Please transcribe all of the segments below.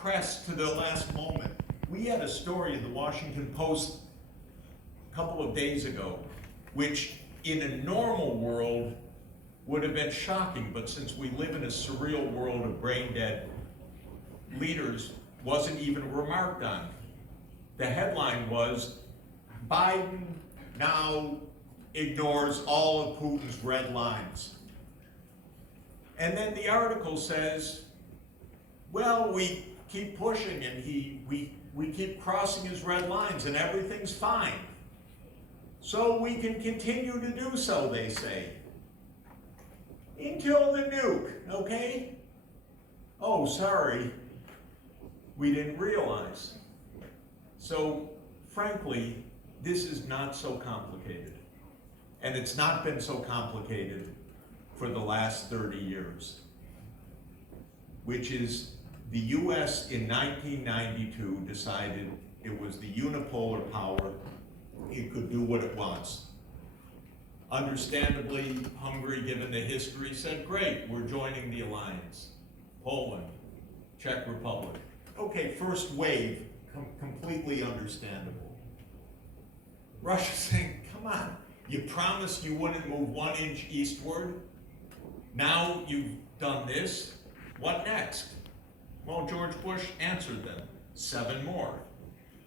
pressed to the last moment. We had a story in the Washington Post a couple of days ago, which in a normal world would have been shocking, but since we live in a surreal world of brain-dead leaders, wasn't even remarked on. The headline was, Biden now ignores all of Putin's red lines. And then the article says, well, we keep pushing and we keep crossing his red lines and everything's fine. So we can continue to do so, they say. Until the nuke, okay? Oh, sorry, we didn't realize. So, frankly, this is not so complicated. And it's not been so complicated for the last 30 years, which is the US in 1992 decided it was the unipolar power, it could do what it wants. Understandably, Hungary, given the history, said, great, we're joining the alliance. Poland, Czech Republic. Okay, first wave, completely understandable. Russia saying, come on, you promised you wouldn't move 1 inch eastward. Now you've done this, what next? Well, George Bush answered them, 7 more.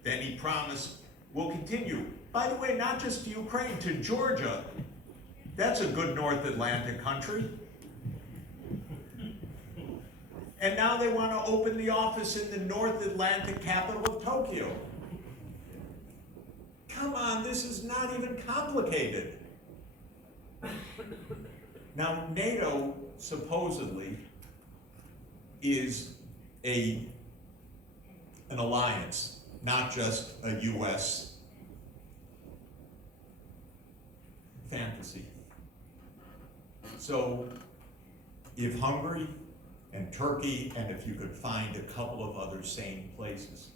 Then he promised, we'll continue. By the way, not just to Ukraine, to Georgia. That's a good North Atlantic country. And now they want to open the office in the North Atlantic capital of Tokyo. Come on, this is not even complicated. Now, NATO supposedly is an alliance, not just a US fantasy. So if Hungary and Turkey, and if you could find a couple of other sane places,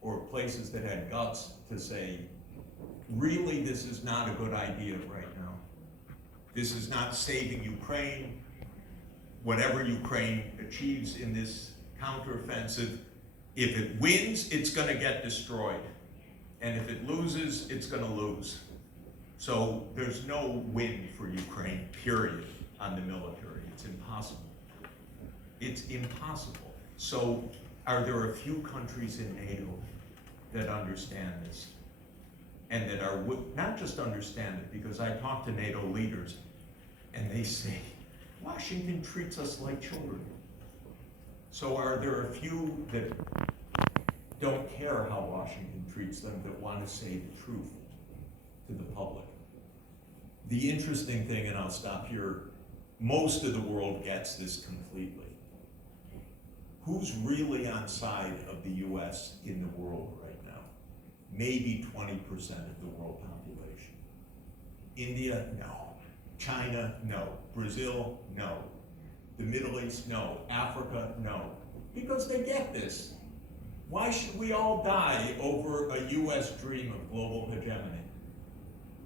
or places that had guts to say, really, this is not a good idea right now. This is not saving Ukraine. Whatever Ukraine achieves in this counteroffensive, if it wins, it's gonna get destroyed. And if it loses, it's gonna lose. So there's no win for Ukraine, period, on the military. It's impossible. It's impossible. So are there a few countries in NATO that understand this? And that are, not just understand it, because I talk to NATO leaders and they say, Washington treats us like children. So are there a few that don't care how Washington treats them, that want to say the truth to the public? The interesting thing, and I'll stop here, most of the world gets this completely. Who's really on side of the US in the world right now? Maybe 20% of the world population. India, no. China, no. Brazil, no. The Middle East, no. Africa, no. Because they get this. Why should we all die over a US dream of global hegemony?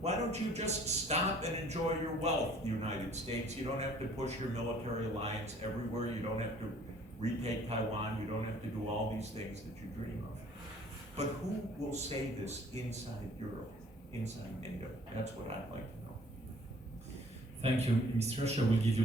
Why don't you just stop and enjoy your wealth, United States? You don't have to push your military alliance everywhere. You don't have to retake Taiwan. You don't have to do all these things that you dream of. But who will say this inside Europe, inside NATO? That's what I'd like to know. Thank you, Mr. Russia. We'll give you